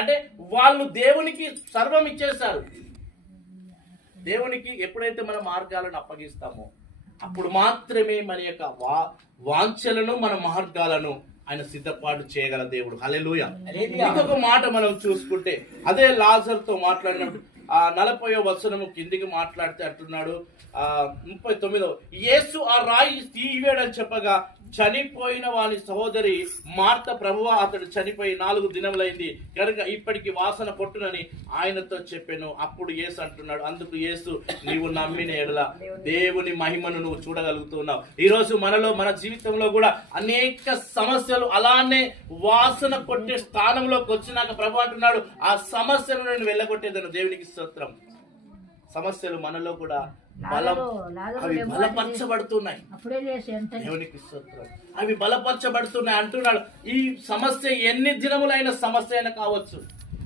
అంటే వాళ్ళు దేవునికి సర్వం ఇచ్చేశారు. దేవునికి ఎప్పుడైతే మన మార్గాలను అప్పగిస్తామో అప్పుడు మాత్రమే మన యొక్క వాంఛలను మన మార్గాలను ఆయన సిద్ధపాటు చేయగల దేవుడు. హల్లెలూయా. ఇంకొక మాట మనం చూసుకుంటే అదే లాజరుతో మాట్లాడినప్పుడు 40వ వచనము కిందికి మాట్లాడితే అంటున్నాడు 39. యేసు ఆ రాయి తీయవేడని చెప్పగా చనిపోయిన వాని సహోదరి మార్త, ప్రభువా అతడు చనిపోయి 4 దినములైంది కనుక ఇప్పటికి వాసన కొట్టునని ఆయనతో చెప్పాను. అప్పుడు యేసు అంటున్నాడు, అందుకు యేసు, నీవు నమ్మిన ఎడల దేవుని మహిమను నువ్వు చూడగలుగుతున్నావు. ఈరోజు మన జీవితంలో కూడా అనేక సమస్యలు అలానే వాసన కొట్టే స్థానంలోకి వచ్చినాక ప్రభు అంటున్నాడు, ఆ సమస్యను నేను వెళ్ళగొట్టేదను. దేవునికి స్తోత్రం. సమస్యలు మనలో కూడా అవి బలపరచబడుతున్నాయి. దేవునికి స్తోత్రం. అవి బలపరచబడుతున్నాయి అంటున్నాడు. ఈ సమస్య ఎన్ని దినములైన సమస్య అయినా కావచ్చు.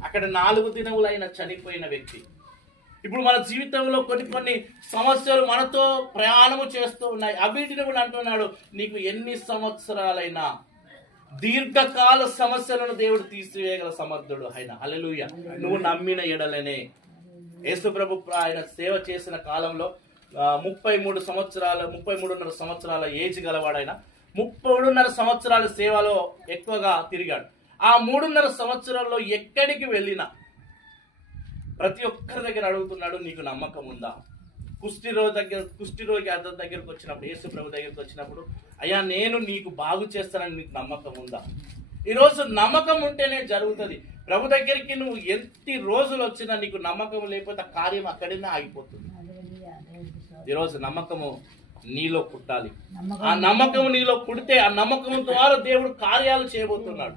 అక్కడ 4 దినములైన చనిపోయిన వ్యక్తి. ఇప్పుడు మన జీవితంలో కొన్ని సమస్యలు మనతో ప్రయాణము చేస్తూ ఉన్నాయి. అవిటిని కూడా అంటున్నాడు, నీకు ఎన్ని సంవత్సరాలైనా దీర్ఘకాల సమస్యలను దేవుడు తీసివేయగల సమర్థుడు ఆయన. హల్లెలూయా. నువ్వు నమ్మిన ఎడలనే. యేసు ప్రభు ఆయన సేవ చేసిన కాలంలో 33.5 సంవత్సరాల ఏజ్ గలవాడైన 33.5 సంవత్సరాల సేవలో ఎక్కువగా తిరిగాడు. ఆ 3.5 సంవత్సరాల్లో ఎక్కడికి వెళ్ళినా ప్రతి ఒక్కరి దగ్గర అడుగుతున్నాడు, నీకు నమ్మకం ఉందా? కుష్ఠరోగి అతని దగ్గరకు వచ్చినప్పుడు, యేసు ప్రభు దగ్గరకు వచ్చినప్పుడు, అయ్యా నేను నీకు బాగు చేస్తానని నీకు నమ్మకం ఉందా? ఈరోజు నమ్మకం ఉంటేనే జరుగుతుంది. ప్రభు దగ్గరికి నువ్వు ఎన్ని రోజులు వచ్చినా నీకు నమ్మకం లేకపోతే కార్యం అక్కడనే ఆగిపోతుంది. ఈరోజు నమ్మకము నీలో పుట్టాలి. ఆ నమ్మకం నీలో పుడితే ఆ నమ్మకం ద్వారా దేవుడు కార్యాలు చేయబోతున్నాడు.